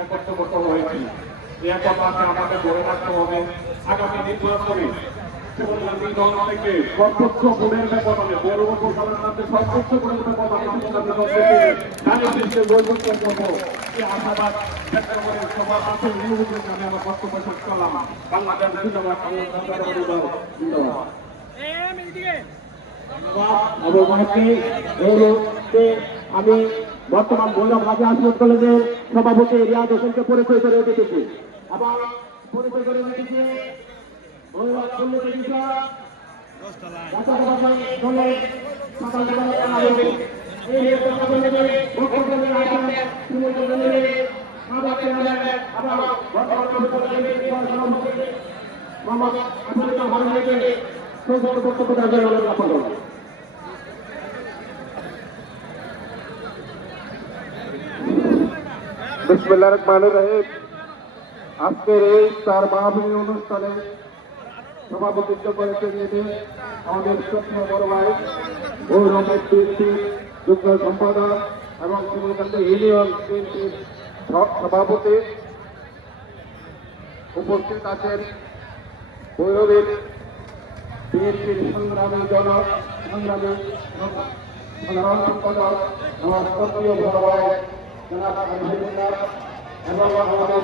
একত্রবদ্ধ হয়েছি। এই একতাকে আমাদের ধরে রাখতে হবে। আগামী নির্বাচনে শিবগান্ধী দল থেকে সর্বোচ্চ ভোটের ব্যবধানে বড় উপজেলার মধ্যে সর্বোচ্চ ভোটের ব্যবধানে শিবগান্ধী দল থেকে রাজনীতিকে বৈঠক করবো এই আশাবাদ ব্যক্ত করে সবার কাছে নিয়োগের নামে আমার বক্তব্য শেষ করলাম। বাংলাদেশ জিন্দাবাদ, বাংলাদেশ জিন্দাবাদ। আমি বর্তমান বললাম রাজা আসমত কলেজের সভাপতি রিয়াদ হোসেনকে পরিচয় করে দিতেছি। আবার পরিচয় করে দিতেছি বিসমিল্লাহির রহমানির রহিম। আজকের এই চার মাহফিল অনুষ্ঠানে সভাপতিত্ব করেছেন আমাদের শ্রদ্ধা বড় ভাই গৌরবের বিএনপির যুগ্ম সম্পাদক এবং শিবগান্ধী ইউনিয়ন বিএনপির সভাপতি। উপস্থিত আছেন গৌরবের বিএনপির সংগ্রামী সংগ্রামী সাধারণ সম্পাদক আমার শ্রদ্ধীয় বড় ভাই জনাব এবং আমাদের